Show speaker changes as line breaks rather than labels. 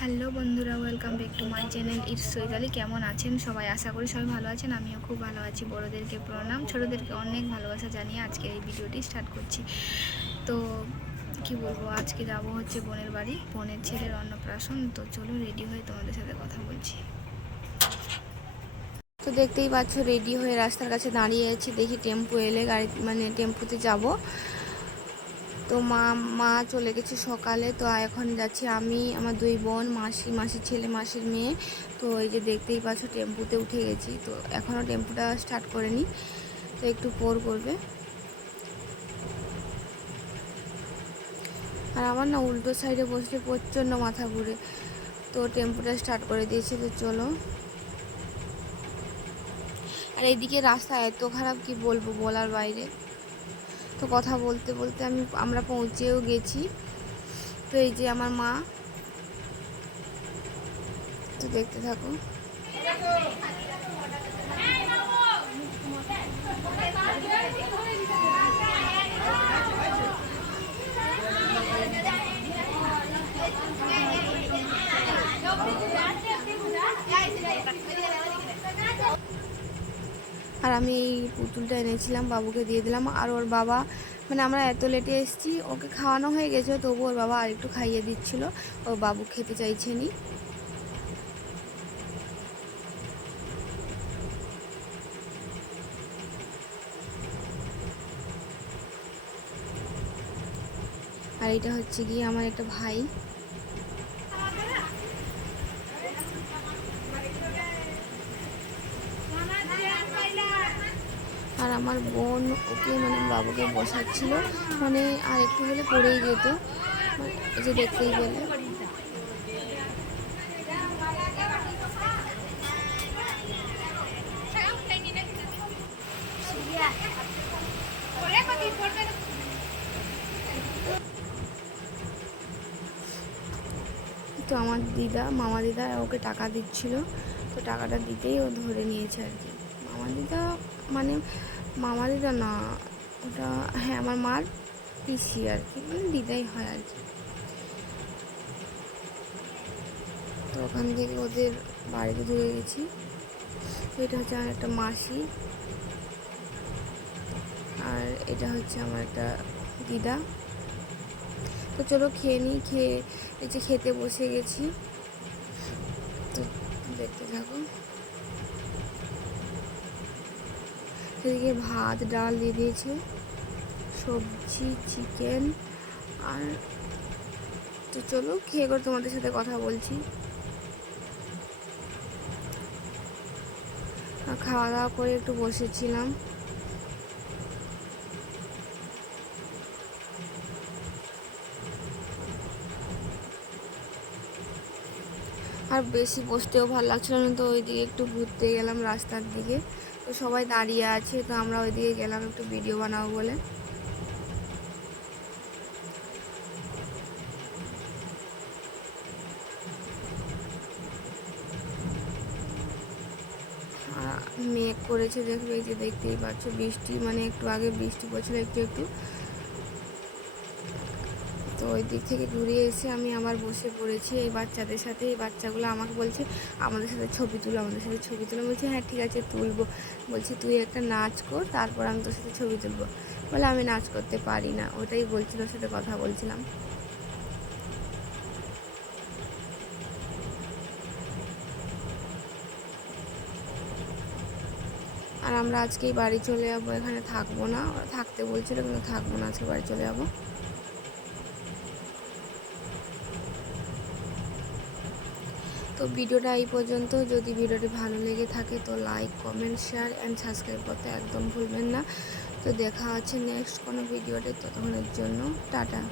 Hello বন্ধুরা welcome back to my channel it's সৈগালি কেমন আছেন সবাই? আশা করি সবাই ভালো আছেন। আমিও খুব ভালো আছি। বড়োদেরকে প্রণাম, ছোটোদেরকে অনেক ভালোবাসা জানিয়ে আজকে এই ভিডিওটি স্টার্ট করছি। তো কি বলব, আজকে যাব হচ্ছে বোনের বাড়ি। বোনের ছেলের অন্নপ্রাশন। তো চলো রেডি হয়ে তোমাদের সাথে কথা বলছি। তো দেখতেই পাচ্ছ রেডি হয়ে রাস্তার কাছে দাঁড়িয়ে আছি। দেখি টেম্পো এলে গাড়ি মানে টেম্পুতে যাব। তো মা মা চলে গেছে সকালে, তো এখন যাচ্ছি আমি, আমার দুই বোন, মাসি, মাসির ছেলে, মাসির মেয়ে। তো এই যে দেখতেই পাচ্ছ, টেম্পুতে উঠে গেছি। তো এখনও টেম্পুটা স্টার্ট করেনি, তো একটু পর করবে। আর আমার না উল্টো সাইডে বসলে প্রচণ্ড মাথা ঘুরে। তো টেম্পুটা স্টার্ট করে দিয়েছে, তো চলো। আর এইদিকে রাস্তা এত খারাপ, কি বলব বলার বাইরে। তো কথা বলতে বলতে আমি, আমরা পৌঁছেও গেছি। তো এই যে আমার মা। তো দেখতে থাকো আর আমি এই পুতুলটা এনেছিলাম, বাবুকে দিয়ে দিলাম। আর ওর বাবা মানে আমরা এত লেটে এসেছি, ওকে খাওয়ানো হয়ে গেছে, তবু ওর বাবা আরেকটু খাইয়ে দিচ্ছিল। ওর বাবু খেতে চাইছে নি। আর এটা হচ্ছে গিয়ে আমার একটা ভাই। আর আমার বোন ওকে মানে বাবুকে বসাচ্ছিল মানে আর একটু হলে পড়েই যেত। যে দেখতেই পেলে। তো আমার দিদা, মামা দিদা ওকে টাকা দিচ্ছিল। তো টাকাটা দিতেই ও ধরে নিয়েছে আর কি। মামা দিদা মানে মামা দিদা না, ওটা হ্যাঁ আমার মার পিসি আর কি মানে দিদাই হয় আর কি। তো ওখান থেকে ওদের বাড়িতে ঢুকে গেছি। এটা হচ্ছে আমার একটা মাসি। আর এটা হচ্ছে আমার একটা দিদা। তো চলো খেয়ে নিই, খেয়ে এই যে খেতে বসে গেছি। তো দেখতে থাকো। এদিকে ভাত, ডাল দিয়ে দিয়েছে, সবজি, চিকেন, আর তো চলো খেয়ে করে তোমাদের সাথে কথা বলছি। খাওয়া দাওয়া করে একটু বসেছিলাম। আর বেশি বসতেও ভালো লাগছিল না, তো ওইদিকে একটু ঘুরতে গেলাম রাস্তার দিকে। তো সবাই দাঁড়িয়ে আছে, তো আমরা ওইদিকে গেলাম একটু ভিডিও বানাবো বলে। মেঘ করেছে দেখবে, এই যে দেখতেই পাচ্ছ, বৃষ্টি মানে একটু আগে বৃষ্টি পড়ছিল, একটু একটু। তো ওই দিক থেকে ঘুরে এসে আমি আবার বসে পড়েছি এই বাচ্চাদের সাথে। এই বাচ্চাগুলো আমাকে বলছে, আমাদের সাথে ছবি তুলো, আমাদের সাথে ছবি তুলো। বলছি হ্যাঁ ঠিক আছে, তুলবো। বলছি, তুই একটা নাচ কর, তারপর আমি তোর সাথে ছবি তুলবো। বলে, আমি নাচ করতে পারি না। ওটাই বলছিল, ওর সাথে কথা বলছিলাম। আর আমরা আজকেই বাড়ি চলে যাব। এখানে থাকব না। থাকতে বলছিল, কিন্তু থাকব না। আজকে বাড়ি চলে যাব। তো ভিডিওটা এই পর্যন্ত। যদি ভিডিওটি ভালো লেগে থাকে তো like comment share and subscribe করতে একদম ভুলবেন না। তো দেখা আছে নেক্সট কোনো ভিডিওতে, ততক্ষণের জন্য টাটা।